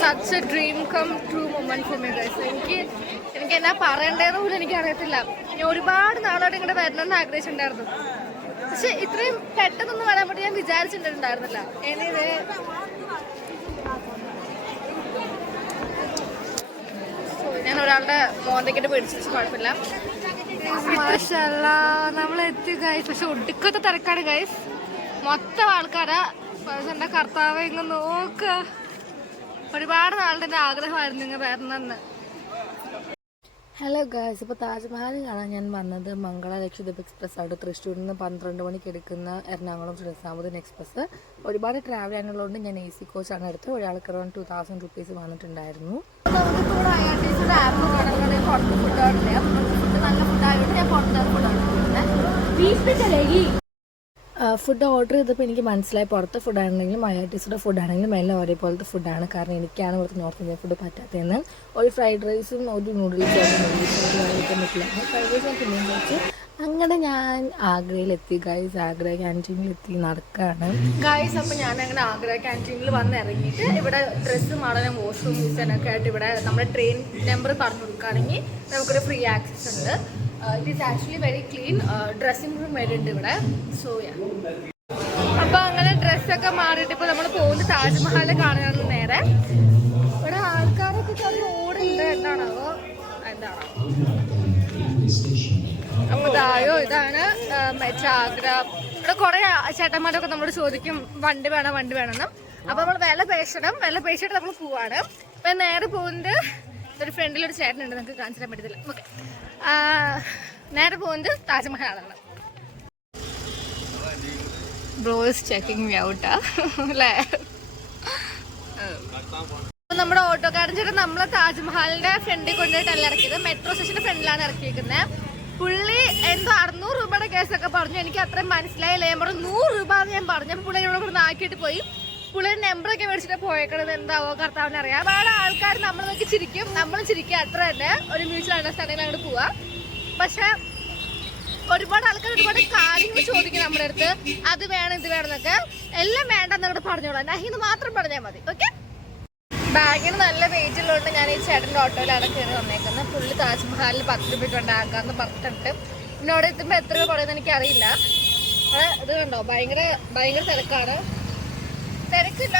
Such a dream come true moment for me guys. എനിക്ക് എന്നാ പറയണ്ടതെന്ന് പോലും എനിക്കറിയത്തില്ല. ഞാൻ ഒരുപാട് നാളോടെ ഇങ്ങോട്ട് വരണമെന്ന് ആഗ്രഹിച്ചിട്ടുണ്ടായിരുന്നു. പക്ഷെ ഇത്രയും പെട്ടെന്നൊന്നും വരാൻ വേണ്ടി ഞാൻ വിചാരിച്ചിട്ടുണ്ടായിരുന്നില്ല. എനിവേ ഞാൻ ഒരാളുടെ മോന്തയ്ക്കിട്ട് പിടിച്ചു, കുഴപ്പമില്ല. മാഷല്ലാ നമ്മളെത്തി ഗൈസ്. പക്ഷെ ഒടുക്കത്തെ തിരക്കാണ് ഗൈസ്. മൊത്തം ആൾക്കാരാ. എന്റെ കർത്താവ് ഇങ്ങ് നോക്കുക. ഒരുപാട് നാളുടെ എൻ്റെ ആഗ്രഹമായിരുന്നു ഇങ്ങ് വരണമെന്ന്. ഹലോ ഗൈസ്, ഇപ്പോൾ താജ്മഹൽ കാണാൻ ഞാൻ വന്നത് മംഗള ലക്ഷദ്വീപ് എക്സ്പ്രസ് ആണ്. തൃശ്ശൂരിൽ നിന്ന് 12 മണിക്ക് എടുക്കുന്ന എറണാകുളം നിസാമുദ്ദീൻ എക്സ്പ്രസ്. ഒരുപാട് ട്രാവൽ ചെയ്യാനുള്ളതുകൊണ്ട് ഞാൻ AC കോച്ചാണ് എടുത്തത്. ഒരാൾക്ക് അറൗണ്ട് 2000 റുപ്പീസ് വന്നിട്ടുണ്ടായിരുന്നു. നമുക്കിപ്പോൾ IRTCയുടെ ആപ്പ് കാണുകയാണെങ്കിൽ പുറത്ത് ഫുഡ് ഓർഡർ ചെയ്യാം. ഫുഡ് നല്ല ഫുഡായതുകൊണ്ട് ഞാൻ പുറത്ത് ഫുഡ് ഓർഡർ ചെയ്യുന്നത്. ഫുഡ് ഓർഡർ ചെയ്തപ്പോൾ എനിക്ക് മനസ്സിലായി പുറത്തെ ഫുഡാണെങ്കിലും IRTCയുടെ ഫുഡാണെങ്കിലും എല്ലാം ഒരേപോലത്തെ ഫുഡാണ്. കാരണം എനിക്കാണ് ഇവിടുത്തെ നോർത്ത് ഇന്ത്യൻ ഫുഡ് പറ്റാത്തതെന്ന്. ഒരു ഫ്രൈഡ് റൈസും ഒരു നൂഡിൽസും കഴിക്കാൻ പറ്റില്ല. ഫ്രൈഡ് റൈസ് ഞാൻ പിന്നെയും കഴിച്ചു. അങ്ങനെ ഞാൻ ആഗ്രയിലെത്തി ഗൈസ്. ആഗ്ര ക്യാൻറ്റീനിലെത്തി നടക്കുകയാണ് ഗൈസ്. അപ്പോൾ ഞാൻ അങ്ങനെ ആഗ്ര ക്യാൻറ്റീനിൽ വന്ന് ഇറങ്ങിയിട്ട് ഇവിടെ ഡ്രസ്സ് മാറാനും വാഷ്റൂം യൂസ് ചെയ്യാനൊക്കെ ആയിട്ട് ഇവിടെ നമ്മുടെ ട്രെയിൻ നമ്പർ പറഞ്ഞു കൊടുക്കുകയാണെങ്കിൽ നമുക്കൊരു ഫ്രീ ആക്സസ് ഉണ്ട്. It is actually very clean. Dressing room വരുന്നുണ്ട് ഇവിടെ. സോ അപ്പോൾ അങ്ങനെ ഡ്രസ്സൊക്കെ മാറിയിട്ട് ഇപ്പോൾ നമ്മൾ പോകുന്നത് താജ്മഹൽ കാണാനാണ് നേരെ. ഇവിടെ ആൾക്കാരൊക്കെ ചെറിയ ഓടുണ്ട്. എന്താണോ അപ്പോൾ ഇതാണ് മെട്രോ ആഗ്ര. ഇവിടെ കുറേ ചേട്ടന്മാരൊക്കെ നമ്മളോട് ചോദിക്കും വണ്ടി വേണമെന്ന്. അപ്പോൾ നമ്മൾ വില പേശിട്ട് നമ്മൾ പോവാണ്. അപ്പം നേരെ പോകുന്നത് ഒരു ഫ്രണ്ടിലൊരു ചേട്ടനുണ്ട്, നമുക്ക് കാണിച്ചു തരാൻ പറ്റത്തില്ല. ഓക്കെ, നേരെ പോകുന്നത് താജ്മഹലാണ്. ബ്രോ ഈസ് ചെക്കിങ് മീ ഔട്ടാ അല്ലേ? നമ്മുടെ ഓട്ടോക്കാരൻ ചേട്ടൻ നമ്മളെ താജ്മഹലിന്റെ ഫ്രണ്ടിൽ കൊണ്ടുപോയിട്ടല്ല ഇറക്കിയത്. മെട്രോ സ്റ്റേഷന്റെ ഫ്രണ്ടിലാണ് ഇറക്കിയിരിക്കുന്നത്. പുള്ളി എന്തോ 600 രൂപയുടെ കേസൊക്കെ പറഞ്ഞു. എനിക്ക് അത്രയും മനസ്സിലായില്ല. ഞാൻ പറഞ്ഞു 100 രൂപ എന്ന് ഞാൻ പറഞ്ഞപ്പോൾ പുള്ളി ഇവിടെ ഇവിടെ ആക്കിയിട്ട് പോയി. പുള്ളിയുടെ നമ്പറൊക്കെ മേടിച്ചിട്ട് പോയേക്കണത് എന്താവോ കർത്താവിന് അറിയാം. വേറെ ആൾക്കാർ നമ്മൾ നോക്കി ചിരിക്കും, നമ്മൾ ചിരിക്കുക, അത്ര തന്നെ. ഒരു മ്യൂച്വൽ അണ്ടർസ്റ്റാൻഡിങ്ങിൽ അങ്ങോട്ട് പോവാ. പക്ഷെ ഒരുപാട് ആൾക്കാർ ഒരുപാട് കാര്യങ്ങൾ ചോദിക്കും നമ്മുടെ അടുത്ത്. അത് വേണം ഇത് വേണം എന്നൊക്കെ. എല്ലാം വേണ്ടെന്നങ്ങോട്ട് പറഞ്ഞോളാം. നഹീന്ന് മാത്രം പറഞ്ഞാൽ മതി. ഓക്കെ. ബാഗിന് നല്ല വെയിറ്റ് ഉള്ളതുകൊണ്ട് ഞാൻ ഈ ചേട്ടൻ്റെ ഓട്ടോയിലാണ് കയറി വന്നേക്കുന്നത്. പുള്ളി താജ്മഹലിൽ 10 രൂപയ്ക്ക് ഉണ്ടാക്കാമെന്ന് പറഞ്ഞിട്ടുണ്ട്. പിന്നെ അവിടെ എത്തുമ്പോൾ എത്ര രൂപ പറയുന്നത് എനിക്കറിയില്ല. അവിടെ ഇത് കണ്ടോ, ഭയങ്കര തിരക്കാണ്. തിരക്കില്ല,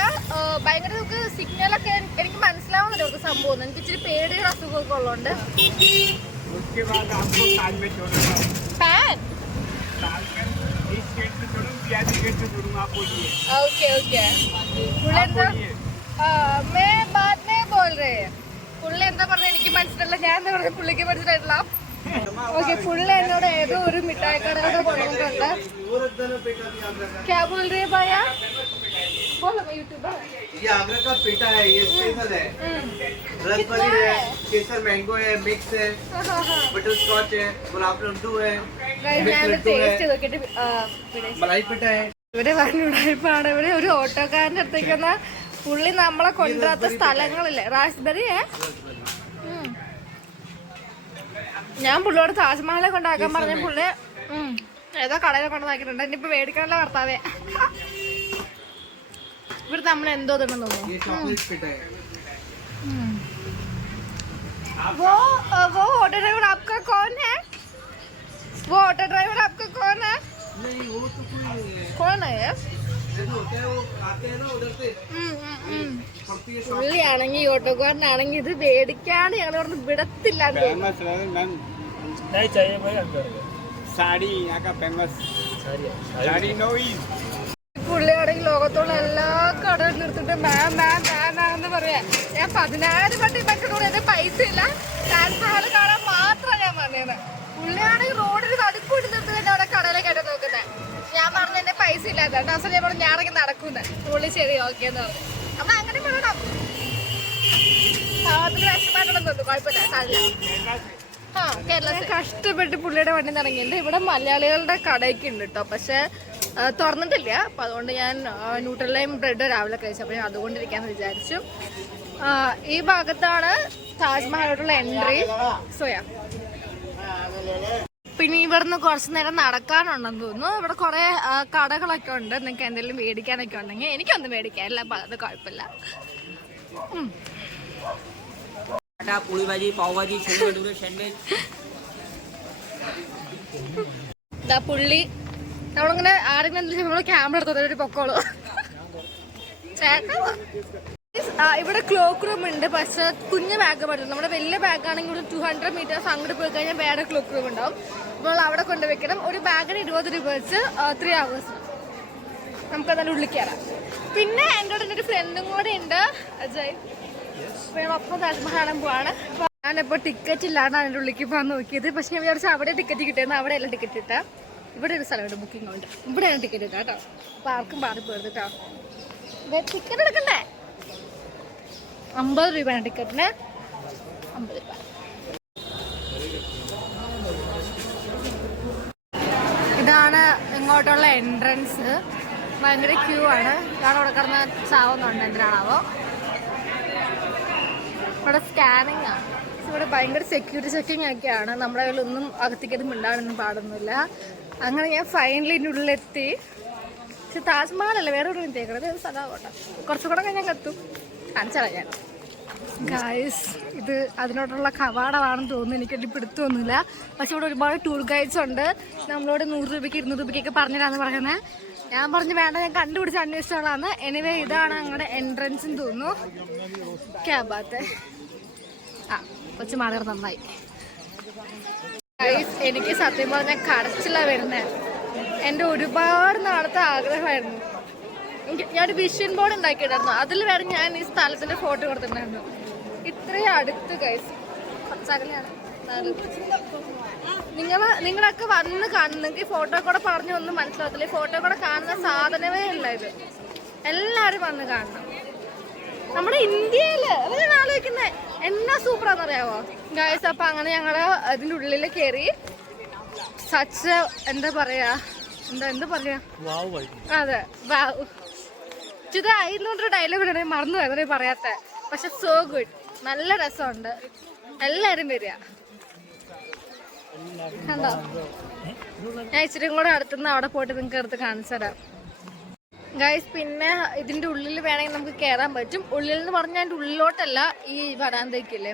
ഭയങ്കര നമുക്ക് സിഗ്നലൊക്കെ എനിക്ക് മനസ്സിലാവുന്നില്ല അവർക്ക് സംഭവം. എനിക്ക് ഇച്ചിരി പേടിയുടെ അസുഖമൊക്കെ ഉള്ളതുകൊണ്ട്. പുള്ളി എന്താ പറഞ്ഞ എനിക്ക് മനസ്സിലായില്ല. ഞാൻ എന്താ പറഞ്ഞ പുള്ളിക്ക് മനസ്സിലായിട്ടില്ല. ഓക്കെ, പുള്ളി എന്നോട് ഏതോ ഒരു മിഠായി കടയുടെ കൊണ്ടുവന്നിട്ടുണ്ട്. क्या बोल रहे हैं भैया? बोलो, मैं यूट्यूबर। ये आगरा का पेठा है, ये स्पेशल है। रसभरी है, केसर मैंगो है, मिक्स है, बटर स्कॉच है, गुलाब लड्डू है, मलाई पेठा है. ഇവിടെ വന്നുണ്ടായപ്പോഴാണ് ഇവിടെ ഒരു ഓട്ടോക്കാരൻ്റെ അടുത്തേക്ക് വന്ന പുള്ളി നമ്മളെ കൊണ്ടുവരാത്ത സ്ഥലങ്ങളില്ലേ. റാസ്ബെറി. ഞാൻ പുള്ളിയോട് താജ്മഹലെ കൊണ്ടാക്കാൻ പറഞ്ഞ പുള്ളി ഏതോ കടയിലെ കൊണ്ടുവന്നാക്കിയിട്ടുണ്ട്. ഇനിയിപ്പോ മേടിക്കാനുള്ള ഭർത്താവേ. ഇവിടെ നമ്മൾ എന്തോ തിന്നെന്ന് തോന്നുന്നു. वो ऑटो ड्राइवर आपका कौन है? वो ऑटो ड्राइवर आपका कौन है? नहीं, वो तो कोई कौन है? പുള്ളിയാണെങ്കിൽ ഓട്ടോക്കാരനാണെങ്കിൽ ഇത് മേടിക്കാണ് ഞങ്ങളോട് വിടത്തില്ലാണ്ട്. പുള്ളിയാണെങ്കിൽ ലോകത്തുള്ള എല്ലാ കടയും നിർത്തിട്ട് എന്ന് പറയാ. ഞാൻ 16 വണ്ടി മറ്റോട് എന്റെ പൈസ ഇല്ല, താജ്മഹൽ കാണാൻ മാത്രം ഞാൻ വന്നേന്ന്. പുള്ളിയാണെങ്കിൽ റോഡിൽ നടുക്കൂടി നിർത്തുന്നത് അവിടെ കടയിലെ കേട്ടോ നോക്കുന്നത്. ഞാൻ പറഞ്ഞു എന്റെ പൈസ ഇല്ലാത്ത അവസരം ഞാൻ പറഞ്ഞു ഞാനൊക്കെ നടക്കുന്നത്. പുള്ളി ശരി ഓക്കെ എന്ന് പറഞ്ഞു. അപ്പൊ അങ്ങനെ പറയണം. വിഷമായിട്ടൊന്നും തോന്നുന്നു, കുഴപ്പമില്ല, സാരില്ല. കേരളത്തിൽ കഷ്ടപ്പെട്ട് പുള്ളിയുടെ വണ്ടി ഇറങ്ങിയിട്ടുണ്ട്. ഇവിടെ മലയാളികളുടെ കടയൊക്കെ ഉണ്ട് കേട്ടോ, പക്ഷെ തുറന്നിട്ടില്ല. അപ്പം അതുകൊണ്ട് ഞാൻ ന്യൂട്രലയും ബ്രെഡ് രാവിലെ കഴിച്ചു. അപ്പോൾ ഞാൻ അതുകൊണ്ടിരിക്കാന്ന് വിചാരിച്ചു. ഈ ഭാഗത്താണ് താജ്മഹലോട്ടുള്ള എൻട്രി. സോയാ പിന്നെ ഇവിടുന്ന് കുറച്ച് നേരം നടക്കാനുണ്ടെന്ന് തോന്നുന്നു. ഇവിടെ കുറേ കടകളൊക്കെ ഉണ്ട്. നിങ്ങൾക്ക് എന്തെങ്കിലും മേടിക്കാനൊക്കെ ഉണ്ടെങ്കിൽ എനിക്കൊന്നും മേടിക്കാനില്ല, അപ്പം അത് കുഴപ്പമില്ല. पोळी भाजी, पावभाजी, छोले भटुरे, सँडविच. പുള്ളി നമ്മളിങ്ങനെ ആരെങ്കിലും നമ്മള് ക്യാമറ എടുത്തോട്ട് പൊക്കോളൂ. ഇവിടെ ക്ലോക്ക് റൂം ഉണ്ട്, പക്ഷെ കുഞ്ഞു ബാഗ് പറ്റില്ല. നമ്മുടെ വലിയ ബാഗ് ആണെങ്കിൽ ഒരു 200 മീറ്റേഴ്സ് അങ്ങോട്ട് പോയി കഴിഞ്ഞാൽ വേറെ ക്ലോക്ക് റൂം ഉണ്ടാവും. അപ്പോൾ അവിടെ കൊണ്ടുവയ്ക്കണം. ഒരു ബാഗിന് 20 രൂപ വെച്ച് 3 hours നമുക്കതെല്ലാം ഉള്ളിൽ കയറാം. പിന്നെ എൻ്റെ കൂടെ ഒരു ഫ്രണ്ടും കൂടെ ഉണ്ട്, അജയ്. ഒപ്പം താജ്മഹൽ പോവാണ്. ഞാനിപ്പോൾ ടിക്കറ്റ് ഇല്ലാണ്ട് അതിൻ്റെ ഉള്ളിലേക്ക് പോകാൻ നോക്കിയത്. പക്ഷെ ഞാൻ വിചാരിച്ചാൽ അവിടെ ടിക്കറ്റ് കിട്ടിയെന്ന് അവിടെ എല്ലാം ടിക്കറ്റ് ഇട്ടാ. ഇവിടെ ഒരു സ്ഥലമുണ്ട് ബുക്കിംഗ് ഉണ്ട്, ഇവിടെയാണ് ടിക്കറ്റ് ഇട്ടാ കേട്ടോ. അപ്പോൾ ആർക്കും മാറി പോയത് കേട്ടോ. ടിക്കറ്റ് എടുക്കണ്ടേ? 50 രൂപയാണ് ടിക്കറ്റിന്. 50 രൂപ. ഇതാണ് ഇങ്ങോട്ടുള്ള എൻട്രൻസ്. ഭയങ്കര ക്യൂ ആണ്. ഇതാണ് ഇവിടെ കിടന്ന് ചാവുന്നുണ്ട്, എന്തിനാണാവോ. ഇവിടെ സ്കാനിങ് ആണ്. ഇവിടെ ഭയങ്കര സെക്യൂരിറ്റി ചെക്കിങ് ഒക്കെയാണ്. നമ്മുടെ കയ്യിലൊന്നും അകത്തേക്കത് മിണ്ടാനൊന്നും പാടുന്നില്ല. അങ്ങനെ ഞാൻ ഫൈനലി ഇതിൻ്റെ ഉള്ളിലെത്തി. പക്ഷെ താജ്മഹലല്ല, വേറെ എവിടെ എത്തിയേക്കണത്. ഇത് സ്ഥലമാവട്ടെ, കുറച്ചുകൂടെ കഴിഞ്ഞാൽ എത്തും. കാണിച്ചാലോ ഞാൻ ഗൈസ്. ഇത് അതിനോടുള്ള കവാടമാണെന്ന് തോന്നുന്നു, എനിക്കൊരു പിടുത്തൊന്നുമില്ല. പക്ഷെ ഇവിടെ ഒരുപാട് ടൂർ ഗൈഡ്സ് ഉണ്ട്. നമ്മളോട് 100 രൂപയ്ക്ക് 200 രൂപയ്ക്കൊക്കെ പറഞ്ഞിട്ടാന്ന് പറയുന്നത്. ഞാൻ പറഞ്ഞു വേണ്ട, ഞാൻ കണ്ടുപിടിച്ച് അന്വേഷിച്ചോളാന്ന്. എനിവേ ഇതാണ് ഞങ്ങളുടെ എൻട്രൻസ് തോന്നുന്നു. ക്യാബാത്ത് കൊച്ചു മാറിയത് നന്നായി. ഗൈസ്, എനിക്ക് സത്യം പറഞ്ഞാൽ കടച്ചില്ല വരുന്നത്. എൻ്റെ ഒരുപാട് നാളത്തെ ആഗ്രഹമായിരുന്നു. ഞാനൊരു വിഷൻ ബോർഡ് ഉണ്ടാക്കിയിട്ടായിരുന്നു. അതിൽ വരെ ഞാൻ ഈ സ്ഥലത്തിന്റെ ഫോട്ടോ കൊടുത്തിട്ടുണ്ടായിരുന്നു. ഇത്രയും അടുത്ത് ഗൈസ്. കുറച്ചകലെയാണ്. നിങ്ങളൊക്കെ വന്ന് കാണുന്നെങ്കിൽ ഫോട്ടോ കൂടെ പറഞ്ഞു ഒന്നും മനസ്സിലാകത്തില്ല. ഫോട്ടോ കൂടെ കാണുന്ന സാധനമേ അല്ല ഇത്. എല്ലാവരും വന്ന് കാണണം. നമ്മുടെ ഇന്ത്യയില് അത് ഞാൻ ആലോചിക്കുന്നത് എന്നാ സൂപ്പറാന്നറിയാവോ ഗൈസ്. അപ്പൊ അങ്ങനെ ഞങ്ങള് അതിൻ്റെ ഉള്ളിൽ കയറി. സച്ച് എന്താ പറയാ, എന്താ പറയാ, അതെ ഇത് 500 ഡയലോഗ് ഉണ്ടെങ്കിൽ മറന്നു പോയതേ പറയാത്ത. പക്ഷെ സോ ഗുഡ്, നല്ല രസമുണ്ട്. എല്ലാരും വരിക. കണ്ടോ, ഞാൻ ഇച്ചിരി കൂടെ അടുത്തുനിന്ന് അവിടെ പോയിട്ട് നിങ്ങൾക്ക് അടുത്ത് കാണിച്ചു തരാം ഗൈസ്. പിന്നെ ഇതിന്റെ ഉള്ളിൽ വേണമെങ്കിൽ നമുക്ക് കയറാൻ പറ്റും. ഉള്ളിൽ എന്ന് പറഞ്ഞാൽ അതിൻ്റെ ഉള്ളിലോട്ടല്ല, ഈ വരാന്തയ്ക്കില്ലേ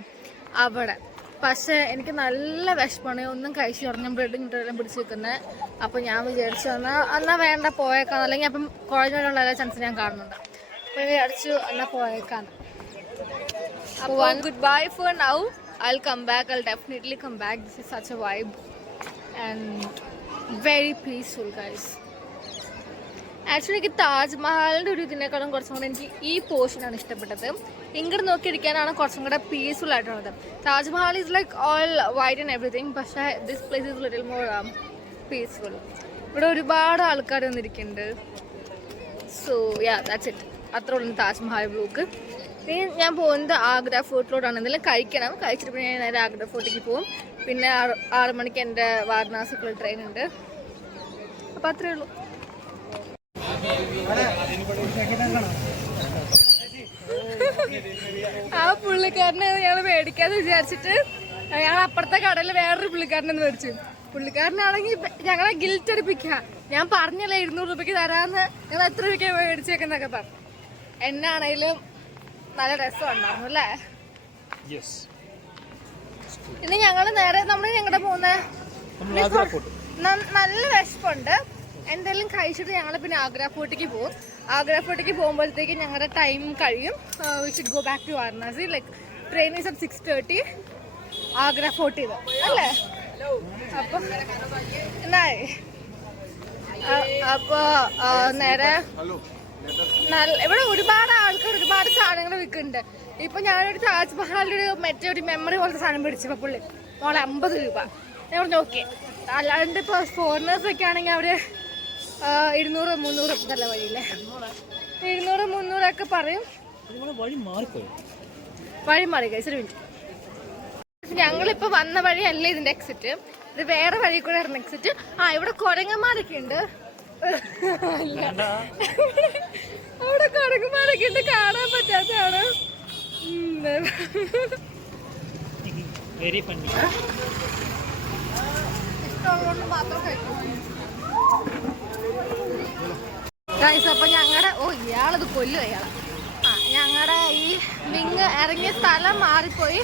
അവിടെ. പക്ഷെ എനിക്ക് നല്ല വിഷമാണ്, ഒന്നും കഴിച്ചു പറഞ്ഞ ബ്രെഡും ഇട്ടെല്ലാം പിടിച്ച് വെക്കുന്നത്. അപ്പം ഞാൻ വിചാരിച്ചു എന്നാൽ വേണ്ട പോയേക്കാം, അല്ലെങ്കിൽ അപ്പം കുഴഞ്ഞ വരാനുള്ള എല്ലാ ചാൻസ് ഞാൻ കാണുന്നുണ്ട്. അപ്പം വിചാരിച്ചു എന്നാൽ പോയേക്കാന്ന്. അപ്പോൾ good bye for now. I'll come back. I'll definitely come back. This is such a vibe and very peaceful guys. Actually എനിക്ക് താജ്മഹലിൻ്റെ ഒരു ഇതിനേക്കാളും കുറച്ചും കൂടെ എനിക്ക് ഈ പോർഷനാണ് ഇഷ്ടപ്പെട്ടത്. ഇങ്ങോട്ട് നോക്കിയിരിക്കാനാണ് കുറച്ചും കൂടെ പീസ്ഫുൾ ആയിട്ടുള്ളത്. Taj Mahal is like all white and everything. പക്ഷേ this place is little more peaceful. ഇവിടെ ഒരുപാട് ആൾക്കാർ വന്നിരിക്കുന്നുണ്ട്. So yeah that's it. അത്ര ഉള്ളു താജ്മഹൽ ബ്ലോക്ക്. ഇനി ഞാൻ പോകുന്നത് ആഗ്ര ഫോർട്ടിലോട്ടാണ്. എന്തെങ്കിലും കഴിക്കണം. കഴിച്ചിട്ട് പിന്നെ ഞാൻ നേരെ ആഗ്ര ഫോർട്ടിലേക്ക് പോകും. പിന്നെ 6 മണിക്ക് എൻ്റെ വാരണാസിക്കുള്ള ട്രെയിൻ ഉണ്ട്. അപ്പം അത്രയേ ഉള്ളൂ. ആ പുള്ളിക്കാരനെ ഞങ്ങൾ മേടിക്കാന്ന് വിചാരിച്ചിട്ട് ഞങ്ങൾ അപ്പുറത്തെ കടയിൽ വേറൊരു പുള്ളിക്കാരനെ മേടിച്ചു. പുള്ളിക്കാരനാണെങ്കിൽ ഞങ്ങളെ ഗിൽറ്റ് അടിപ്പിക്കുക. ഞാൻ പറഞ്ഞല്ലേ 200 രൂപയ്ക്ക് തരാമെന്ന്, ഞങ്ങൾ എത്ര രൂപയ്ക്ക് മേടിച്ചേക്കുന്നൊക്കെ പറഞ്ഞു. എന്നാണേലും നല്ല രസം ഉണ്ടായിരുന്നു അല്ലേ. ഇനി ഞങ്ങൾ നേരെ ഞങ്ങളുടെ പോകുന്ന നല്ല വിശപ്പുണ്ട്. എന്തെങ്കിലും കഴിച്ചിട്ട് ഞങ്ങൾ പിന്നെ ആഗ്ര ഫോർട്ടിലേക്ക് പോകും. ആഗ്ര ഫോർട്ടിലേക്ക് പോകുമ്പോഴത്തേക്ക് ഞങ്ങളുടെ ടൈം കഴിയും. We should go back to Varanasi. Like train is at 6:30 Agra ഫോർട്ടി അല്ലേ. അപ്പം എന്നായി അപ്പോൾ നേരെ ഇവിടെ ഒരുപാട് ആൾക്കാർ ഒരുപാട് സാധനങ്ങൾ വിൽക്കുന്നുണ്ട്. ഇപ്പൊ ഞാനൊരു താജ്മഹലിന്റെ മറ്റേ ഒരു മെമ്മറി പോലത്തെ സാധനം പിടിച്ചപ്പോ പുള്ളി മോളെ 50 രൂപ. ഞാൻ പറഞ്ഞു ഓക്കെ. അല്ലാണ്ട് ഇപ്പൊ ഫോറിനേഴ്സ് ഒക്കെ ആണെങ്കിൽ അവര് 200 300 ഇതല്ല വഴിയില്ലേ, 200 300 ഒക്കെ പറയും. വഴി മാറി കഴിച്ചൊരു മിനിറ്റ്. ഞങ്ങളിപ്പോ വന്ന വഴിയല്ല ഇതിന്റെ എക്സിറ്റ്, ഇത് വേറെ വഴി കൂടെ ആയിരുന്നു എക്സിറ്റ്. ഇവിടെ കുരങ്ങന്മാരൊക്കെ ഉണ്ട്. അവിടെ കുരങ്ങന്മാരൊക്കെ ഉണ്ട്, കാണാൻ പറ്റാത്തതാണ്. ഇഷ്ടമുള്ളതുകൊണ്ട് മാത്രം കഴിക്കും. അപ്പൊ ഞങ്ങളുടെ ഇയാളത് കൊല്ലും അയാളെ. ഞങ്ങളുടെ ഈ ഇറങ്ങിയ സ്ഥലം മാറിപ്പോയി.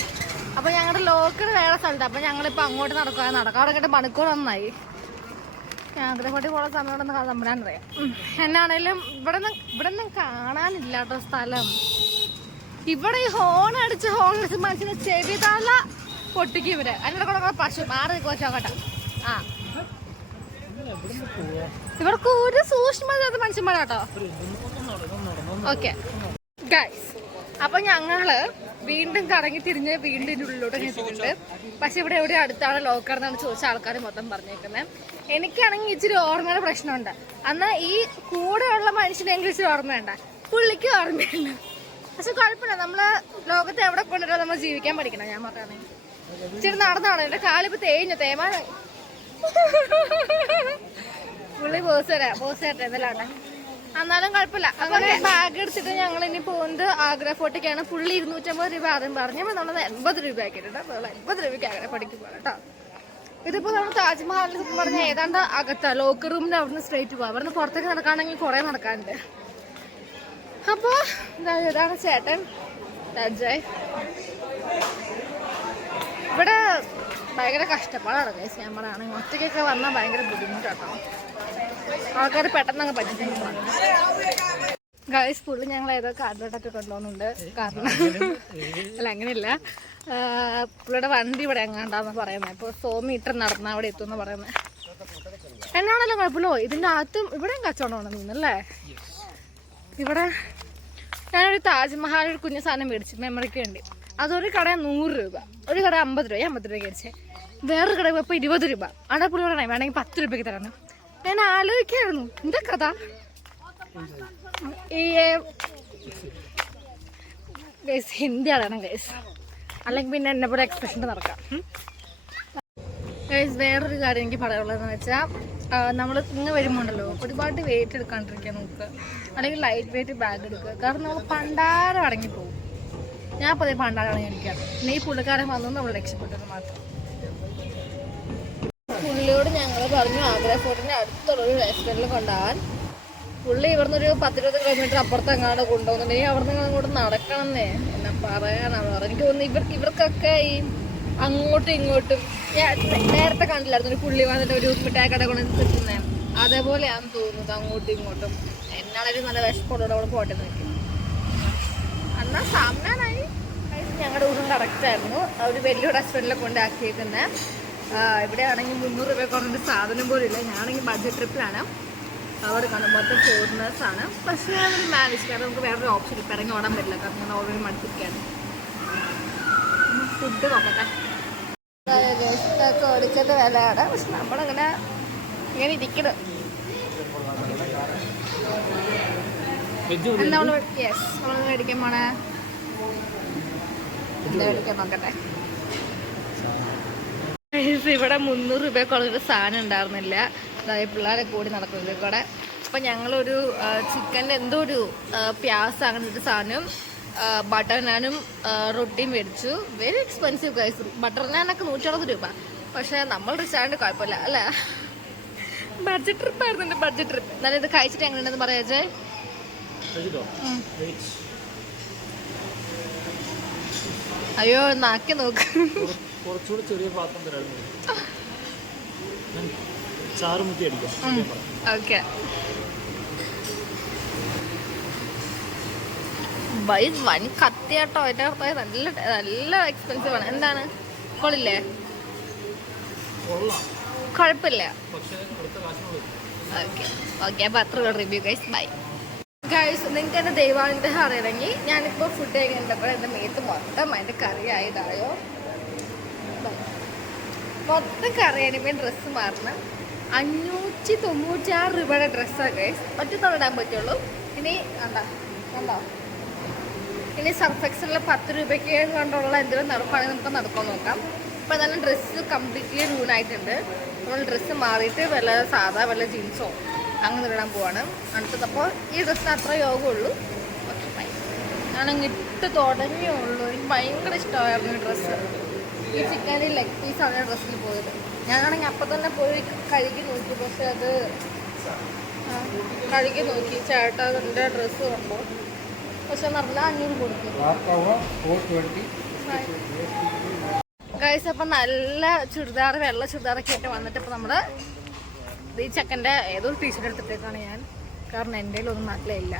അപ്പൊ ഞങ്ങളുടെ ലോക്കൽ വേറെ സ്ഥലത്ത്. അപ്പൊ ഞങ്ങളിപ്പോ അങ്ങോട്ട് നടക്കാം. അവിടെ കേട്ട് മണിക്കൂർ നന്നായി. ആഗ്രഹപ്പെട്ടി പോണ സമയം ഉണ്ടെന്ന് തമ്പരാനറിയാം. എന്നാണേലും ഇവിടെ നിന്ന് കാണാനില്ല കേട്ടോ സ്ഥലം. ഇവിടെ ഈ ഹോൺ അടിച്ച് മനുഷ്യനെ ചെവി തല പൊട്ടിക്കും ഇവര്. അതിൻ്റെ കൂടെ പശു മാറി കോച്ചോക്കട്ടെ. ആ ഇവർക്ക് ഒരു സൂക്ഷ്മത മനുഷ്യന്മാരാട്ടോ. ഓക്കെ ഗൈസ്, അപ്പൊ ഞങ്ങള് വീണ്ടും കറങ്ങി തിരിഞ്ഞ് വീണ്ടും ഉള്ളിലോട്ട് എത്തിയിട്ടുണ്ട്. പക്ഷെ ഇവിടെ എവിടെ അടുത്താണ് ലോക്കർ എന്നാണ് ചോദിച്ച ആൾക്കാർ മൊത്തം പറഞ്ഞേക്കുന്നത്. എനിക്കാണെങ്കിൽ ഇച്ചിരി ഓർമ്മയുടെ പ്രശ്നമുണ്ട്. എന്നാൽ ഈ കൂടെയുള്ള മനുഷ്യനെങ്കിലും ഇച്ചിരി ഓർമ്മയുണ്ട, പുള്ളിക്ക് ഓർമ്മയില്ല. പക്ഷെ കുഴപ്പമില്ല, നമ്മള് ലോകത്ത് എവിടെ കൊണ്ടുവരാൻ നമ്മൾ ജീവിക്കാൻ പഠിക്കണം. ഞാൻ പറയുകയാണെങ്കിൽ ഇച്ചിരി നടന്നാണ് എന്റെ കാലിപ്പോ തേമാനായി. പുള്ളി പോസ് തരട്ടെ എന്തെല്ലാം. എന്നാലും കുഴപ്പമില്ല. അങ്ങനെ ബാഗ് എടുത്തിട്ട് ഞങ്ങൾ ഇനി പോകുന്നത് ആഗ്ര ഫോർട്ടിക്കാണ്. പുള്ളി 250 രൂപ ആദ്യം പറഞ്ഞു. നമ്മൾ 80 രൂപ ആക്കിയിട്ടുണ്ട്. 80 രൂപയ്ക്ക് ആഗ്ര ഫോർട്ടിക്ക് പോകാം കേട്ടോ. ഇതിപ്പോ നമ്മൾ താജ്മഹലിൽ പറഞ്ഞാൽ ഏതാണ്ട് അകത്താ. ലോക്കർ റൂമിന്റെ അവിടുന്ന് സ്ട്രേറ്റ് പോവാം. അവിടുന്ന് പുറത്തേക്ക് നടക്കാണെങ്കിൽ കുറെ നടക്കാനുണ്ട്. അപ്പൊ ഇതാണ് ചേട്ടൻ അജയ്. ഇവിടെ ഭയങ്കര കഷ്ടപ്പാടാണ് ഗൈസ്. ഞാൻ പറയുകയാണെങ്കിൽ ഒറ്റയ്ക്കൊക്കെ വന്നാൽ ഭയങ്കര ബുദ്ധിമുട്ടാട്ടോ. ആൾക്കാർ പെട്ടെന്നങ്ങ് പറ്റിച്ചു ഗൈസ്. പുള്ളി ഞങ്ങൾ ഏതോ കാർഡിലോട്ടൊക്കെ കൊണ്ടുപോകുന്നുണ്ട്. കാരണം അല്ല അങ്ങനെയില്ല, പുള്ളിയുടെ വണ്ടി ഇവിടെ എങ്ങാണ്ടാന്ന് പറയുന്നത്. ഇപ്പോൾ 100 മീറ്റർ നടന്നാൽ അവിടെ എത്തുമെന്ന് പറയുന്നത്. എന്നാണല്ലോ കുഴപ്പമില്ലോ. ഇതിൻ്റെ അകത്തും ഇവിടെയും കച്ചവടമാണ് നിന്നല്ലേ. ഇവിടെ ഞാനൊരു താജ്മഹൽ ഒരു കുഞ്ഞു സാധനം മേടിച്ചു മെമ്മറിക്ക് വേണ്ടി. അതൊരു കട 100 രൂപ, ഒരു കട 50 രൂപ. 50 രൂപ മേടിച്ചേ. വേറൊരു കട ഇപ്പോൾ 20 രൂപ. അവിടെ പുള്ളി പറയണേ വേണമെങ്കിൽ 10 രൂപയ്ക്ക് തരണം. ഞാൻ ആലോചിക്കായിരുന്നു എന്താ കഥ. ഈ ഗൈസ് ഹിന്ദി അറിയണം ഗൈസ്, അല്ലെങ്കിൽ പിന്നെ എന്നെ പോലെ എക്സ്പ്രഷൻ നടക്കാം ഗൈസ്. വേറൊരു കാര്യം എനിക്ക് പറയാനുള്ളതെന്ന് വെച്ചാൽ, നമ്മൾ ഇങ്ങനെ വരുമ്പോണ്ടല്ലോ ഒരുപാട് വെയിറ്റ് എടുക്കാണ്ടിരിക്കാൻ നോക്കുക, അല്ലെങ്കിൽ ലൈറ്റ് വെയിറ്റ് ബാഗ് എടുക്കുക. കാരണം നമ്മൾ പണ്ടാരം അടങ്ങിപ്പോകും. ഞാൻ പതിയെ പണ്ടാരം അടങ്ങിയിരിക്കുകയാണ്. പിന്നെ ഈ പുള്ളിക്കാരൻ വന്നു നമ്മൾ രക്ഷപ്പെട്ടത് മാത്രം. പുള്ളിയോട് ഞങ്ങൾ പറഞ്ഞു ആഗ്ര ഫോർട്ടിൻ്റെ അടുത്തുള്ളൊരു റെസ്റ്റോറൻറ്റിൽ കൊണ്ടുപോകാൻ. പുള്ളി ഇവിടുന്ന് ഒരു 10-20 കിലോമീറ്റർ അപ്പുറത്ത് എങ്ങാണ്ട് കൊണ്ടുപോകുന്നുണ്ടെങ്കിൽ അവിടുന്ന് അങ്ങോട്ട് നടക്കണമെന്നേ. എന്നാ പറയാനാണ് പറഞ്ഞത്. എനിക്ക് തോന്നുന്നു ഇവർക്കൊക്കെ ഈ അങ്ങോട്ടും ഇങ്ങോട്ടും നേരത്തെ കണ്ടില്ലായിരുന്നു ഒരു പുള്ളി വന്നിട്ട് ഒരു മിഠായി കട കൊണ്ട് കിട്ടുന്നേ. അതേപോലെയാണെന്ന് തോന്നുന്നത് അങ്ങോട്ടും ഇങ്ങോട്ടും. എന്നാണൊരു നല്ല വിശപ്പോടെ അവിടെ പോട്ടെ നോക്കി. എന്നാൽ സാമ്നാനായി. ഞങ്ങളുടെ ഊരും കറക്റ്റായിരുന്നു. ഒരു വലിയ റെസ്റ്റോറൻറ്റിൽ കൊണ്ടാക്കിയേക്കുന്നത്. ഇവിടെ ആണെങ്കിൽ 300 രൂപ കുറഞ്ഞൊരു സാധനം പോലും ഇല്ല. ഞാനാണെങ്കിൽ ബഡ്ജറ്റ് ട്രിപ്പിലാണ്. അവിടെ കാണും മൊത്തം ഫോറിനേഴ്സാണ്. പക്ഷേ അതൊരു മാനേജ് കാരണം നമുക്ക് വേറൊരു ഓപ്ഷൻ ഇപ്പം ഇറങ്ങി ഓടാൻ പറ്റില്ല. കാരണം ഞാൻ ഓൾറെഡി മടുത്തിരിക്കുകയാണ്. ഫുഡ് നോക്കട്ടെ. ഓടിച്ചിട്ട് വിലയാണ്. പക്ഷെ നമ്മളങ്ങനെ ഇങ്ങനെ ഇരിക്കണം. എന്താ നമ്മൾ മേടിക്കാൻ പോണേ? എന്താ മേടിക്കാൻ നോക്കട്ടെ. ഇവിടെ 300 രൂപ കുറഞ്ഞൊരു സാധനം ഉണ്ടായിരുന്നില്ല. അതായത് പിള്ളേരെ കൂടി നടക്കുന്നത് കൂടെ. അപ്പം ഞങ്ങളൊരു ചിക്കൻ്റെ എന്തോ ഒരു പ്യാസ് അങ്ങനത്തെ ഒരു സാധനം, ബട്ടർ നാനും റൊട്ടിയും മേടിച്ചു. Very expensive guys. ബട്ടർ നാനൊക്കെ 160 രൂപ. പക്ഷെ നമ്മൾ റിച്ചാണ്ട് കുഴപ്പമില്ല അല്ലേ. ബഡ്ജറ്റ് ട്രിപ്പായിരുന്നു എൻ്റെ ബഡ്ജറ്റ് ട്രിപ്പ്. എന്നാലും ഇത് കഴിച്ചിട്ട് എങ്ങനെയുണ്ടെന്ന് പറയാച്ചേ. അയ്യോ നാക്കി നോക്ക്. കുറച്ചുകൂടി ചെറിയ പാത്രം തരായിരുന്നു. ചാറുമുക്കി അടിക്കാം. ഓക്കെ വൻ കത്തിയാട്ടോ. അതിൻ്റെ നല്ല നല്ല എക്സ്പെൻസീവ് ആണ്. എന്താണ് കൊള്ളില്ലേ? കുഴപ്പമില്ല. Okay okay. അപ്പോൾ അത്ര റിവ്യൂ ഗൈസ്. Bye guys. നിങ്ങൾക്ക് എൻ്റെ ദൈവാനുഗ്രഹം അറിയണമെങ്കിൽ ഞാനിപ്പോൾ ഫുഡ് കഴിക്കേണ്ടപ്പോൾ എൻ്റെ മേത്ത് മൊത്തം അതിൻ്റെ കറിയായതായോ. മൊത്തം കറിയാനിപ്പോൾ ഡ്രസ്സ് മാറണം. 596 രൂപയുടെ ഡ്രസ്സാണ് ഗൈസ്. ഒറ്റത്തോളം ഇടാൻ പറ്റുള്ളൂ. ഇനി കണ്ടോ ഇനി സർഫ് എക്സലിൽ 10 രൂപയ്ക്ക് കൊണ്ടുള്ള എന്തെങ്കിലും നടക്കുകയാണെങ്കിൽ നമുക്ക് നടക്കാൻ നോക്കാം. അപ്പോൾ എന്നാലും ഡ്രസ്സ് കംപ്ലീറ്റ്ലി റൂണായിട്ടുണ്ട്. നമ്മൾ ഡ്രസ്സ് മാറിയിട്ട് വല്ല ജീൻസോ അങ്ങനെ ഇടാൻ പോവാണ് അടുത്തതപ്പോൾ. ഈ ഡ്രസ്സിന് അത്ര യോഗമുള്ളൂ. Okay bye. ഞാനങ്ങ് ഇട്ട് തുടങ്ങിയുള്ളൂ. എനിക്ക് ഭയങ്കര ഇഷ്ടമായിരുന്നു ഈ ഡ്രസ്സ്. ഈ ചിക്കൻ്റെ ലെഗ് പീസാണ് ഡ്രസ്സിൽ പോയത്. ഞാനാണെങ്കിൽ അപ്പം തന്നെ പോയി കഴുകി നോക്കി. പക്ഷെ അത് കഴുകി നോക്കി ചേട്ടാ അതിൻ്റെ ഡ്രസ്സ് കണ്ടോ പക്ഷെ പറഞ്ഞാൽ 500 കൊടുക്കും ഗൈസ്. അപ്പം നല്ല ചുരിദാർ, വെള്ള ചുരിദാറൊക്കെ ആയിട്ട് വന്നിട്ട് ഇപ്പം നമ്മൾ ഈ ചെക്കൻ്റെ ഏതോ ടീഷർട്ട് എടുത്തിട്ടേക്കാണ് ഞാൻ. കാരണം എൻ്റെ ഒന്നും നാട്ടിലില്ല.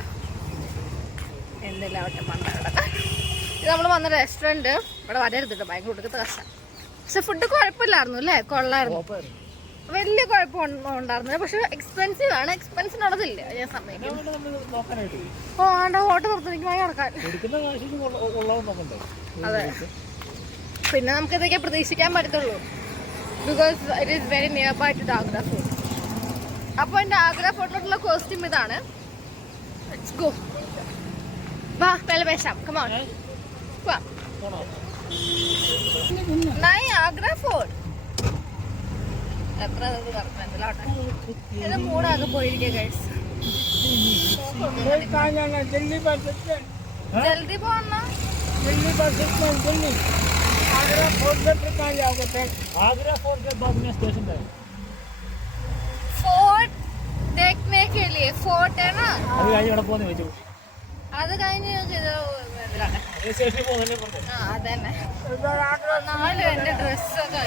എന്തെല്ലാം ആവട്ടെ പണ്ടവിടെ. ഇത് നമ്മൾ വന്ന റെസ്റ്റോറൻറ്റ് ഇവിടെ വരരുതിട്ട് ഭയങ്കര കൊടുക്കത്തെ കഷ്ടം. പക്ഷെ ഫുഡ് കുഴപ്പമില്ലായിരുന്നു അല്ലേ, കൊള്ളായിരുന്നു, വലിയ കുഴപ്പമൊന്നും ഉണ്ടായിരുന്നില്ല. പക്ഷെ എക്സ്പെൻസീവ് ആണ്, എക്സ്പെൻസീവുള്ളതില്ല ഞാൻ സമ്മതിക്കും. ഓ ആണ്ട ഹോട്ടൽ പുറത്തെനിക്ക് വാങ്ങി നടക്കാൻ. അതെ, പിന്നെ നമുക്ക് ഇതൊക്കെ പ്രതീക്ഷിക്കാൻ പറ്റത്തുള്ളൂ. Because it is very near by to Agra Fort. അപ്പോൾ എൻ്റെ ആഗ്ര ഫോർട്ടിലോട്ടുള്ള കോസ്റ്റ്യൂം ഇതാണ്. Let's go. വാ പहले പേശാം, കം ഓൺ വാ. നൈ ആഗ്ര ഫോർട്ട് എത്ര പറഞ്ഞിലോട്ടെ. ഇത് മൂടാകെ പോയിരിക്കുക ഗൈസ്. ജൽദി പോണ आगरा फोर्ट में फिर कहाँ जाओगे? आगरा फोर्ट के बाद में स्टेशन है। फोर्ट देखने के लिए फोर्ट है ना, अभी आज वहाँ പോകുന്നേ വെച്ചു. അത് കഴിഞ്ഞ് സ്റ്റേഷനിൽ പോകുന്നല്ലേ പറഞ്ഞത്. ആ അതന്നെ. നാല് എൻ്റെ ഡ്രസ്സൊക്കെ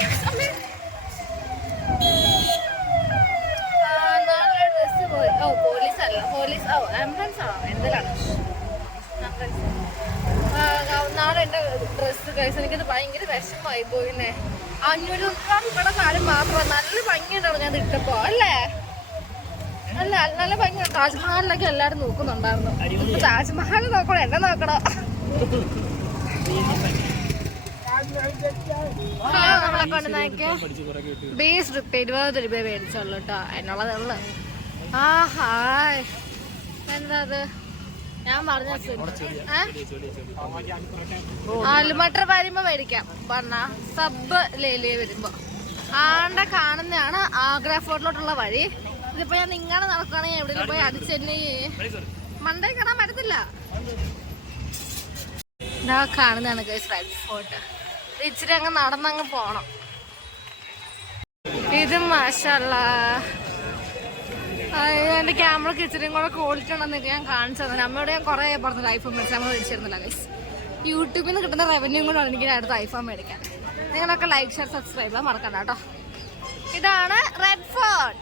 നാല് ഡ്രസ്സ് പോയി. ഓ പോലീസ് അല്ല, പോലീസ് ഓ ആംബുലൻസ് ആണോ എന്തിലാണ് ആംബുലൻസ്. നാളെ എൻ്റെ ഡ്രസ്സ് കഴിച്ച് എനിക്കത് ഭയങ്കര വിഷമമായി പോയിന്നേ. 500 ഇവിടെ കാര്യം മാത്രമാണ്. നല്ല ഭംഗിയുണ്ടാവും ഞാൻ ഇട്ടപ്പോ അല്ലേ, അല്ല നല്ല ഭംഗി. താജ്മഹലിലൊക്കെ എല്ലാവരും നോക്കുന്നുണ്ടായിരുന്നു. ഇപ്പൊ താജ്മഹൽ നോക്കണോ എന്നെ നോക്കണോ? നമ്മളെ കൊണ്ട് നോക്കിയ ബേസ് ട്രിപ്പ് 20 രൂപ മേടിച്ചോളൂ കേട്ടോ എന്നുള്ളതുള്ളു. ആ ഹായ് എന്താ അത് ഞാൻ പറഞ്ഞ ആലുമട്ടർ വരുമ്പോ മേടിക്കാം. പറഞ്ഞ സബ് ലേലിയ വരുമ്പോ ആണ്ട കാണുന്നതാണ് ആഗ്ര ഫോർട്ടിലോട്ടുള്ള വഴി. ഇതിപ്പോ ഞാൻ ഇങ്ങനെ നടക്കുകയാണെങ്കിൽ എവിടെയെങ്കിലും പോയി അടിച്ചെന്നെ മണ്ടേ കാണാൻ പറ്റത്തില്ല. ഇതാ കാണുന്നതാണ് ഗൈസ് റെഡ് ഫോർട്ട്. ഇച്ചിരി അങ്ങ് നടന്നങ്ങ് പോണം. ഇത് മാഷാല്ലാ എൻ്റെ ക്യാമറക്ക് ഇച്ചിരിയും കൂടെ ക്വാളിറ്റി ഉണ്ടെന്ന് ഞാൻ കാണിച്ചു തന്നെ. അമ്മയോട് ഞാൻ കുറേ പറഞ്ഞത് ഐഫോൺ മേടിച്ചാൽ നമ്മൾ മേടിച്ചിരുന്നില്ല ഗൈസ്. യൂട്യൂബിൽ നിന്ന് കിട്ടുന്ന റവന്യൂ കൂടെ എനിക്ക് അടുത്ത ഐഫോൺ മേടിക്കാൻ. നിങ്ങളൊക്കെ ലൈക്ക് ഷെയർ സബ്സ്ക്രൈബ് ചെയ്യാൻ മറക്കണ്ട കേട്ടോ. ഇതാണ് റെഡ് ഫോർട്ട്.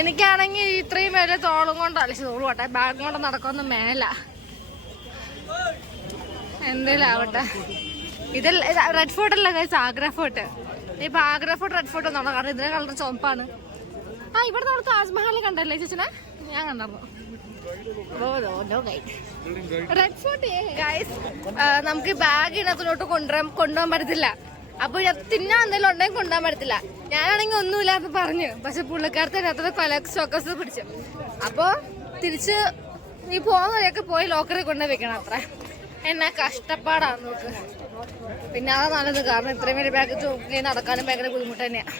എനിക്കാണെങ്കിൽ ഇത്രയും വലിയ തോളും കൊണ്ടോ അല്ല തോളും പോട്ടെ ബാഗും കൊണ്ട് നടക്കൊന്നും മേല. എന്തേലും ആവട്ടെ. ഇത് റെഡ് ഫോർട്ട് അല്ല ഗൈസ്, ആഗ്ര ഫോർട്ട്. ഇപ്പൊ ആഗ്ര ഫോർട്ട് റെഡ് ഫോർട്ട് ഒന്നാണോ? കാരണം ഇതിന്റെ കളർ ചുവപ്പാണ്. ആ ഇവിടെ നമ്മൾ താജ്മഹൽ കണ്ടല്ലേ ചേച്ചനെ? ഞാൻ കണ്ടു. Red fort guys. നമുക്ക് ബാഗ് ഇതിനകത്തോട്ട് കൊണ്ടുപോകാൻ പറ്റത്തില്ല. അപ്പൊ തിന്നാൻ എന്തെങ്കിലും ഉണ്ടെങ്കിൽ കൊണ്ടുപോകാൻ പറ്റത്തില്ല. ഞാനാണെങ്കിൽ ഒന്നുമില്ലാന്ന് പറഞ്ഞു. പക്ഷെ പുള്ളിക്കാരത്തെ അത്ര കൊലക്സൊക്കെ പിടിച്ചു. അപ്പൊ തിരിച്ച് ഈ പോകുന്ന വഴിയൊക്കെ പോയി ലോക്കറിൽ കൊണ്ടുപോയി വെക്കണം. അത്ര എന്നാ കഷ്ടപ്പാടാണ് നോക്ക്. പിന്നെ അതാ നല്ലത്, കാരണം ഇത്രയും വലിയ ബാഗ് തൂക്കി നടക്കാനും ഭയങ്കര ബുദ്ധിമുട്ട് തന്നെയാണ്.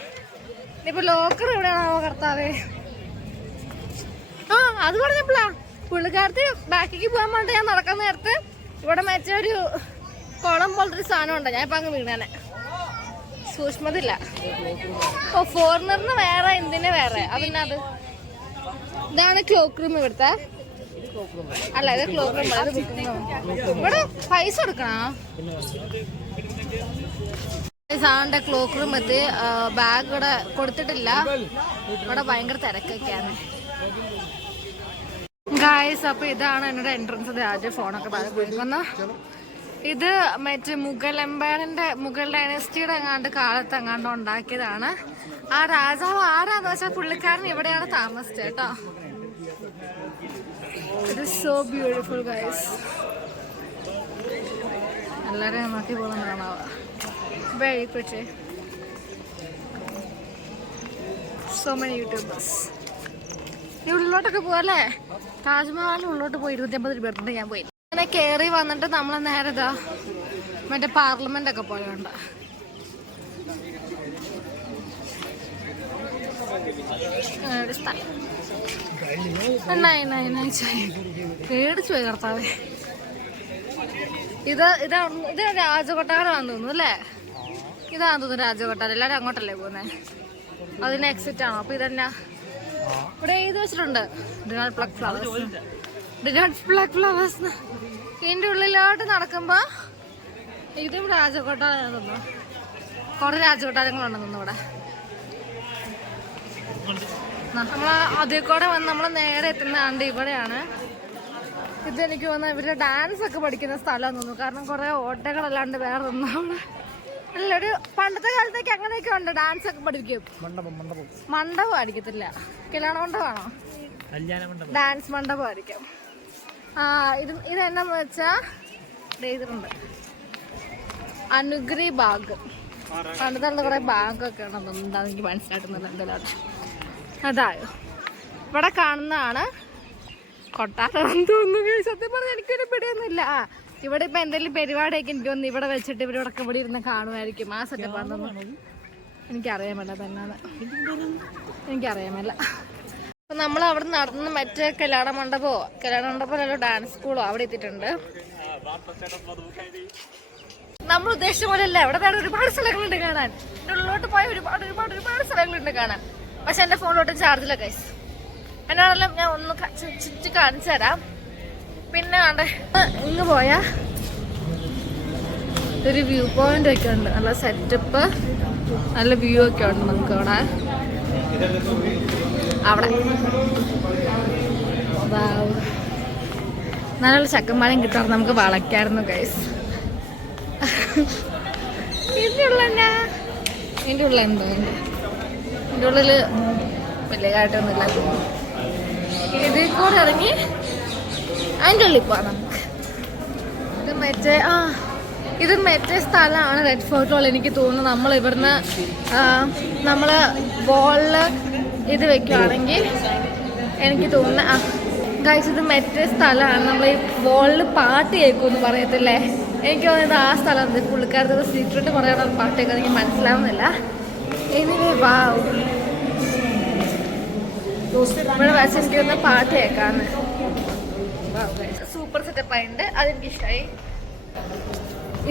ഇനിയിപ്പോ ലോക്കർ എവിടെയാണോ കർത്താവേ? ആ അത് പറഞ്ഞപ്പോളാ പുള്ളിക്കാരത്തി ബാക്കിക്ക് പോകാൻ വേണ്ടി ഞാൻ നടക്കുന്ന നേരത്ത് ഇവിടെ മറ്റൊരു കുളം പോലത്തെ ഒരു സാധനം ഉണ്ട്. ഞാൻ ഇപ്പൊ അങ്ങ് വീണാനെ സൂക്ഷ്മതില്ല. ഓ ഫോറിനറിന് വേറെ എന്തിന് വേറെ. അതിനത് ഇതാണ് ക്ലോക്ക് റൂം ഇവിടുത്തെ. അല്ല ഇത് ക്ലോക്ക് റൂം. അത് ബുക്കിംഗ്. ഇവിടെ പൈസ കൊടുക്കണോ? സാറിന്റെ ക്ലോക്ക് റൂം എത്തി. ബാഗ് ഇവിടെ കൊടുത്തിട്ടില്ല. ഇവിടെ ഭയങ്കര തിരക്കൊക്കെയാണ് ഗായ്സ്. അപ്പൊ ഇതാണ് എന്നോട് എൻട്രൻസ്. ആദ്യം ഫോണൊക്കെ പോയിരിക്കുന്ന ഇത് മറ്റേ മുഗൾ എംപയറിന്റെ മുഗൾ ഡൈനസ്റ്റിയുടെ എങ്ങാണ്ട് കാലത്ത് എങ്ങാണ്ട് ഉണ്ടാക്കിയതാണ്. ആ രാജാവ് ആരാന്ന് വെച്ചാൽ പുള്ളിക്കാരൻ ഇവിടെയാണ് താമസിച്ചത് കേട്ടോ. It is so beautiful guys. എല്ലാവരെയും നോക്കി പോകുന്ന കാണാവാ. Very pretty. So many YouTubers. ഈ ഉള്ളിലോട്ടൊക്കെ പോവല്ലേ? താജ്മഹലിന് ഉള്ളോട്ട് പോയി 25 രൂപ എടുത്തിട്ട് ഞാൻ പോയി. അങ്ങനെ കയറി വന്നിട്ട് നമ്മൾ നേരെ ഇതാ മറ്റേ പാർലമെന്റ് ഒക്കെ പോയുണ്ട്. പേടിച്ചു പോയി കർത്താവേ. ഇത് രാജകൊട്ടാരമാണെന്ന് തോന്നുന്നു അല്ലേ? ഇതാണെന്ന് തോന്നുന്നു രാജകൊട്ടാരം. എല്ലാവരും അങ്ങോട്ടല്ലേ പോകുന്നേ? അതിന് എക്സിറ്റ് ആണോ? അപ്പൊ ഇതന്നെ ഇവിടെ എഴുതി വെച്ചിട്ടുണ്ട്. Flowers black flowers. ഇതിന്റെ ഉള്ളിലോട്ട് നടക്കുമ്പോ ഇതും രാജകൊട്ടാരം തോന്നുന്നു. കുറെ രാജകൊട്ടാരങ്ങളുണ്ടെന്നു ഇവിടെ. നമ്മള് അതിൽ കൂടെ വന്ന് നമ്മള് നേരെ എത്തുന്നതാണ്ട് ഇവിടെയാണ്. ഇതെനിക്ക് തോന്നുന്നു ഇവരുടെ ഡാൻസ് ഒക്കെ പഠിക്കുന്ന സ്ഥലം തോന്നുന്നു. കാരണം കുറെ ഓട്ടകളല്ലാണ്ട് വേറെ ഒന്നും അവിടെ നല്ലൊരു പണ്ടത്തെ കാലത്തേക്ക് അങ്ങനെയൊക്കെ ഉണ്ട്. ഡാൻസ് ഒക്കെ പഠിക്കും. മണ്ഡപം അടിക്കത്തില്ല, കല്യാണ മണ്ഡപമാണോ? ഡാൻസ് മണ്ഡപം അടിക്കും. ഇതെന്നാന്ന് വെച്ചാ ചെയ്തിട്ടുണ്ട് അനുഗ്രി ബാഗ്. പണ്ടത്തെ കുറെ ബാഗൊക്കെ ഉണ്ടെന്ന് തോന്നുന്നു. എനിക്ക് മനസ്സിലാക്കുന്നില്ല എന്തെങ്കിലും. അതായോ ഇവിടെ കാണുന്നതാണ് കൊട്ടാരം തോന്നുന്നു. സത്യം പറഞ്ഞാൽ എനിക്കൊരു പിടിയൊന്നുമില്ല. ഇവിടെ ഇപ്പൊ എന്തെങ്കിലും പരിപാടിയൊക്കെ എനിക്ക് തോന്നുന്നു ഇവിടെ വെച്ചിട്ട് ഇവരോടൊക്കെ ഇവിടെ ഇരുന്ന് കാണുമായിരിക്കും. ആ സെറ്റപ്പാണെന്ന് എനിക്കറിയാൻ മേല തന്നെയാണ്. എനിക്കറിയാൻ മേല. അപ്പൊ നമ്മൾ അവിടെ നടന്ന് മറ്റേ കല്യാണ മണ്ഡപമല്ലോ ഡാൻസ് സ്കൂളോ അവിടെ എത്തിയിട്ടുണ്ട്. നമ്മൾ ഉദ്ദേശിച്ച പോലെ അല്ല. ഇവിടെ വേറെ ഒരുപാട് സ്ഥലങ്ങളുണ്ട് കാണാൻ. ഉള്ളിലോട്ട് പോയ ഒരുപാട് സ്ഥലങ്ങളുണ്ട് കാണാൻ. പക്ഷെ എന്റെ ഫോണിലോട്ട് ചാർജില്ല ഗൈസ്. എന്നാണെങ്കിലും ഞാൻ ഒന്ന് ചുറ്റി കാണിച്ചു തരാം. പിന്നെ ഇങ്ങ് പോയാ ഒരു വ്യൂ പോയിന്റ് ഒക്കെ ഉണ്ട്. നല്ല സെറ്റപ്പ്, നല്ല വ്യൂ ഒക്കെ ഉണ്ട് നമുക്ക് അവിടെ. നല്ല ചക്കന്മാരും കിട്ടാറ് നമുക്ക് വളയ്ക്കായിരുന്നു ഗൈസ്. ഇതിൻ്റെ ഉള്ള എന്തോ ഇതിൻ്റെ ഉള്ളിൽ വലിയ കാട്ടൊന്നുമില്ല. ഇതിൽ കൂടെ ഇറങ്ങി അതിൻ്റെ ഉള്ളിൽ പോവാം നമുക്ക്. ഇത് മറ്റേ സ്ഥലമാണ് റെഡ് ഫോർട്ടുള്ള. എനിക്ക് തോന്നുന്നു നമ്മൾ ഇവിടുന്ന് നമ്മൾ വോളിൽ ഇത് വെക്കുകയാണെങ്കിൽ എനിക്ക് തോന്നുന്നു ഗൈസ് ഇത് മറ്റേ സ്ഥലമാണ്. നമ്മൾ ഈ വോളിൽ പാട്ട് കേൾക്കുമെന്ന് പറയത്തില്ലേ, എനിക്ക് തോന്നുന്നത് ആ സ്ഥലം. പുള്ളിക്കാരത്തെ സീക്രട്ട് പറയാതെ പാട്ട് കേൾക്കാൻ എനിക്ക് മനസ്സിലാവുന്നില്ല. എനിവേ വാവ്, ഇവിടെ വെച്ച് എനിക്ക് തോന്നുന്ന പാട്ട് കേൾക്കാന്ന്. സൂപ്പർ സെറ്റപ്പ് ആയിട്ടുണ്ട്, അതെനിക്ക് ഇഷ്ടമായി.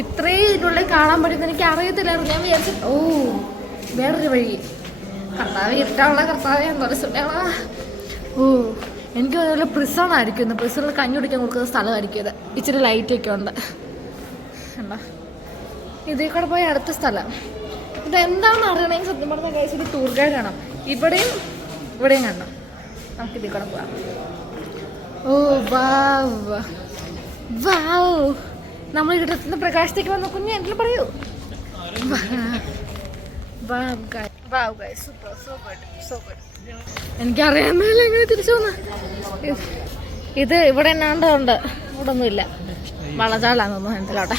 ഇത്രയും ഇതിനുള്ളിൽ കാണാൻ പറ്റുന്ന എനിക്ക് അറിയത്തില്ലായിരുന്നു. ഞാൻ വിചാരിച്ചു വേറൊരു വഴി. കർത്താവ് ഇരുട്ടാനുള്ള കർത്താവ് എന്താ സുഖമാണ്. എനിക്ക് അതുപോലെ പ്രിസൺ ആയിരിക്കും. പ്രിസണിൽ കഞ്ഞി കുടിക്കാൻ കൊടുക്കുന്ന സ്ഥലമായിരിക്കും ഇത്. ഇച്ചിരി ലൈറ്റൊക്കെ ഉണ്ട്. എന്താ ഇതിൽ കൂടെ പോയി അടുത്ത സ്ഥലം ഇതെന്താണെന്ന് അറിയണമെങ്കിൽ സത്യം പറഞ്ഞ കേസ് ഒരു ടൂർ ഗൈഡ് കാണാം. ഇവിടെയും കാണണം. നമുക്ക് ഇതിൽ കൂടെ പോവാം. വാവ് നമ്മൾ ഇവിടുത്തെ പ്രകാശത്തേക്ക് വന്ന കുഞ്ഞ് എന്തെങ്കിലും പറയൂ. എനിക്കറിയാൻ മേലെ എങ്ങനെ തിരിച്ചു വന്ന ഇത് ഇവിടെ എന്നാണ്ടുണ്ട്. ഇവിടെ ഒന്നുമില്ല, വളച്ചാലാന്നൊന്നും എന്തിലോട്ടെ.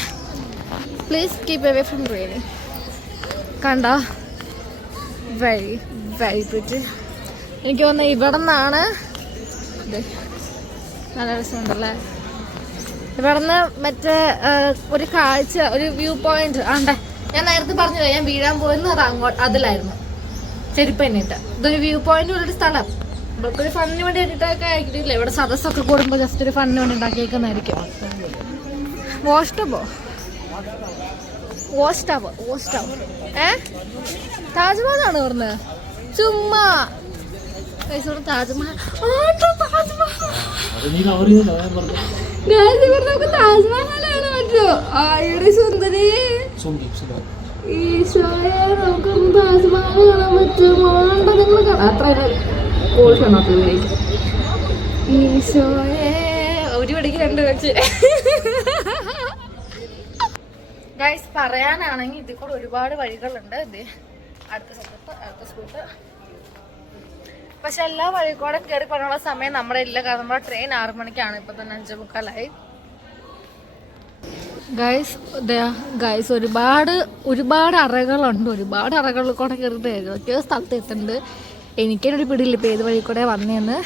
Please keep away from raining. കണ്ടോ, വെരി വെരി പ്രിറ്റി. എനിക്ക് തോന്നുന്നത് ഇവിടെ നിന്നാണ്. നല്ല രസമുണ്ടല്ലേ ഇവിടെ നിന്ന്. മറ്റേ ഒരു കാഴ്ച, ഒരു വ്യൂ പോയിന്റ് ആണ്ടെ. ഞാൻ നേരത്തെ പറഞ്ഞില്ല ഞാൻ വീഴാൻ പോയെന്ന്. അത് അങ്ങോട്ട് അതിലായിരുന്നു ചെരുപ്പ് തന്നെയിട്ട്. ഇതൊരു വ്യൂ പോയിന്റ് ഉള്ളൊരു സ്ഥലം. ഇവർക്കൊരു ഫണ്ടിന് വേണ്ടി ഇട്ടൊക്കെ ആയിരിക്കില്ല. ഇവിടെ സദസ്സൊക്കെ കൂടുമ്പോൾ ജസ്റ്റ് ഒരു ഫണ്ടിന് വേണ്ടി ഉണ്ടാക്കിയേക്കുന്നതായിരിക്കും. താജ്മഹലാണ് പറഞ്ഞത്. ചുമ്മാ താജ്മഹൽ താജ്മഹലാണ് പറ്റോ. ആയുടെ സുന്ദരി ഈശോയെ, നമുക്കൊന്ന് താജ്മഹൽ കാണാൻ പറ്റുമോ? നിങ്ങൾ അത്ര കോഴ്സാണോട്ടിലേക്ക്. ഈശോയെ, ഒരു പടിക്ക് 2 വെച്ച്. ഗൈസ് പറയാനാണെങ്കിൽ ഇതിൽ കൂടെ ഒരുപാട് വഴികളുണ്ട്. അടുത്ത സ്ഥലത്ത് അടുത്ത സ്കൂട്ട്. പക്ഷെ എല്ലാ വഴിക്കൂടെ കയറി പോകാനുള്ള സമയം നമ്മുടെ ഇല്ല. കാരണം നമ്മുടെ ട്രെയിൻ 6 മണിക്കാണ്. ഇപ്പൊ തന്നെ 5:45. ഗൈസ് ഒരുപാട് അറകളുണ്ട്. ഒരുപാട് അറകളിൽ കൂടെ കയറിയിട്ട് ഏതൊക്കെയോ സ്ഥലത്ത് എത്തുന്നുണ്ട്. എനിക്കൊരു പിടിയില്ല ഇപ്പം ഏത് വഴി കൂടെ വന്നതെന്ന്.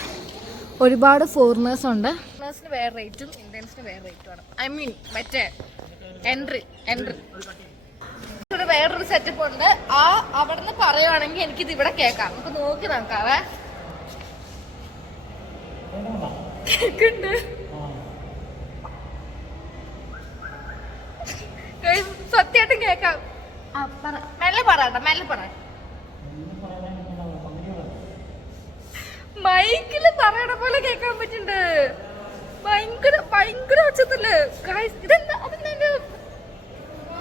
ഒരുപാട് ഫോറിനേഴ്സ് ഉണ്ട്. ഫോറിനേഴ്സിന് വേറെ റേറ്റും ഇന്ത്യൻസിന് വേറെ റേറ്റുമാണ്. ഐ മീൻ മറ്റേ എൻട്രി ഇവിടെ വേറൊരു സെറ്റപ്പ് ഉണ്ട്. അവിടെ നിന്ന് പറയുവാണെങ്കിൽ എനിക്കിത് ഇവിടെ കേൾക്കാം. നമുക്ക് നോക്കി നോക്കാവേ. കേക്കുണ്ട്. സത്യമായിട്ടും കേക്കാം. മെല്ലെ പറയണ്ട. മൈക്കില് പറയണ പോലെ കേൾക്കാൻ പറ്റുന്നുണ്ട്. ഭയങ്കര ഭയങ്കര ഒച്ചത്തില് ഗൈസ്. ഇതെന്താ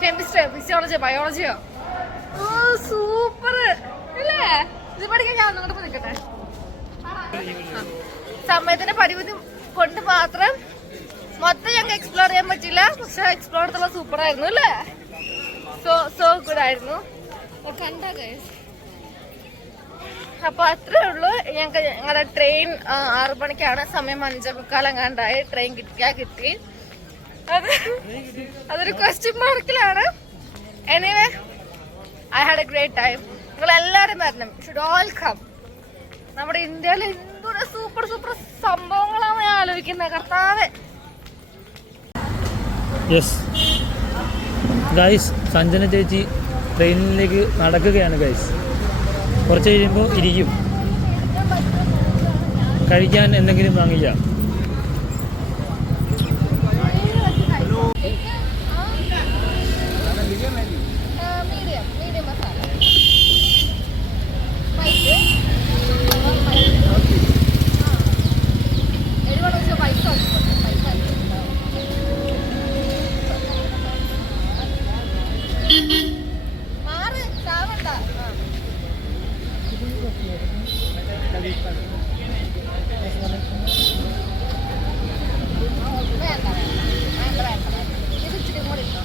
കെമിസ്ട്രിയോ ഫിസിയോളജിയോ ബയോളജിയോ? ഓ സൂപ്പർ അല്ലേ? ഇത് പഠിക്കാൻ ഞാൻ ഒന്നും കൂടെ നിൽക്കട്ടെ. സമയത്തിന്റെ പരിമിതി കൊണ്ട് മാത്രം മൊത്തം ഞങ്ങൾക്ക് എക്സ്പ്ലോർ ചെയ്യാൻ പറ്റില്ല. പക്ഷെ എക്സ്പ്ലോർ ചെയ്തുള്ള സൂപ്പർ ആയിരുന്നു അല്ലേ? സോ ഗുഡ് ആയിരുന്നു. കണ്ട ഗൈസ്. അപ്പൊ അത്രേ ഉള്ളൂ. ഞങ്ങളുടെ ട്രെയിൻ 6 മണിക്കാണ്. സമയം 5:45 എങ്ങാണ്ടായി. ട്രെയിൻ കിട്ടി. അതൊരു ക്വസ്റ്റ്യൻ മാർക്കിലാണ്. Anyway I had a great time. നിങ്ങൾ എല്ലാവരും വരണം. Should all come. നമ്മുടെ ഇന്ത്യയിൽ എന്തൊരു സൂപ്പർ സൂപ്പർ സംഭവങ്ങളാണ് ഞാൻ ആലോചിക്കുന്നത്. കർത്താവേ. യെസ് ഗൈസ്, സഞ്ജന ചേച്ചി ട്രെയിനിലേക്ക് നടക്കുകയാണ് ഗൈസ്. കുറച്ച് കഴിയുമ്പോൾ ഇരിക്കും. കഴിക്കാൻ എന്തെങ്കിലും വാങ്ങില്ല. മീഡിയം മസാല. പൈസ മാറ് ചാവണ്ട. വേണ്ട. ഇത് ഇച്ചിരി കൂടി ഇട്ടോ.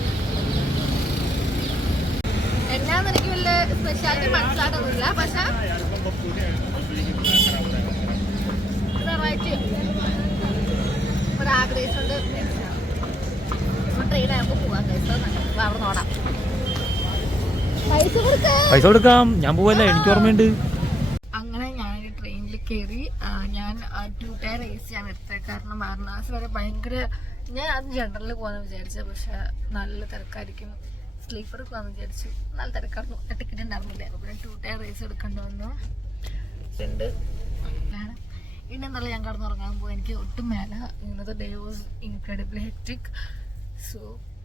എന്നാന്ന് എനിക്ക് വലിയ സ്പെഷ്യാലിറ്റി മനസ്സിലാക്കുന്നില്ല. പക്ഷെ വെറൈറ്റി ഒരു ആഗ്രഹിച്ചുകൊണ്ട് ട്രെയിൻ ആകുമ്പോൾ പോവാൻ കഴിച്ചത് അവിടെ നോടാം. പൈസ കൊടുക്കാം. ഞാൻ പോവല്ല, എനിക്ക് ഓർമ്മയുണ്ട്. അങ്ങനെ ഞാൻ ട്രെയിനിൽ കയറി. ഞാൻ 2 ടയർ AC ആണ് എടുത്തത്. കാരണം വാരണാസി വരെ ഭയങ്കര, ഞാൻ അത് ജനറലിൽ പോകാമെന്ന് വിചാരിച്ചത്. പക്ഷെ നല്ല തിരക്കായിരിക്കും. സ്ലീപ്പർ പോകാമെന്ന് വിചാരിച്ചു. നല്ല തിരക്കായിരുന്നു. ടിക്കറ്റ് ഉണ്ടായിരുന്നില്ല. അപ്പോൾ പിന്നെ 2 ടയർ AC എടുക്കേണ്ടി വന്നു. ഇനി എന്തായാലും ഞാൻ കടന്നുറങ്ങാൻ പോകും. എനിക്ക് ഒട്ടും മേല. ഇന്നത്തെ day was incredibly hectic. So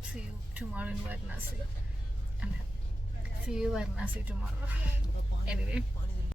see you tomorrow in Varanasi. See you Varanasi tomorrow. Anyway.